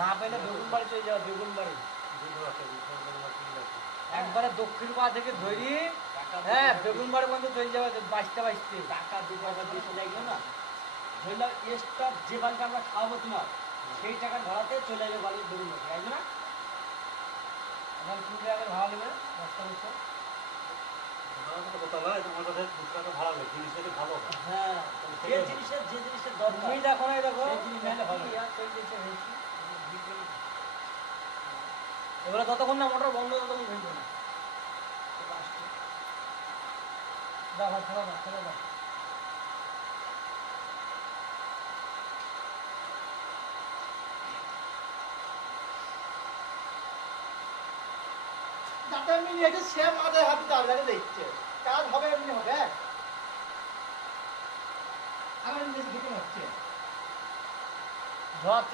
না পেলে বেগুন বাড়ি চলে যাওয়া, বেগুন বাড়ি একবারে দক্ষিণ পা থেকে ধরি, হ্যাঁ বেগুন বাড়ি পর্যন্ত চলে যাবে বাঁচতে বাঁচতে। টাকা 2 টাকা দিয়ে চলে গেল না, ধরলাম এক্সট্রা যে বাড়িটা আমরা খাওয়াবো তোমার সেই টাকার ভাড়াতে চলে যাবে বাড়ির বেগুন বাড়ি, আসবে না? আমার 2 টাকা ভাড়া নেবে বস্তা বস্তা। হ্যাঁ, যে জিনিসের দরকার তুমি দেখো না, দেখো সেই জিনিস নিলে ভালো। এবারে ততক্ষণ না মোটর বন্ধ ততক্ষণ ভেঙে না। দাও ভাই, ফেলো দাও, ফেলো দাও। যাতে আমি নিয়েছি সে মাথায় হাতে দাঁড়িয়ে দেখছে কাজ হবে, এমনি হবে আমার নিজে ঘেটে হচ্ছে।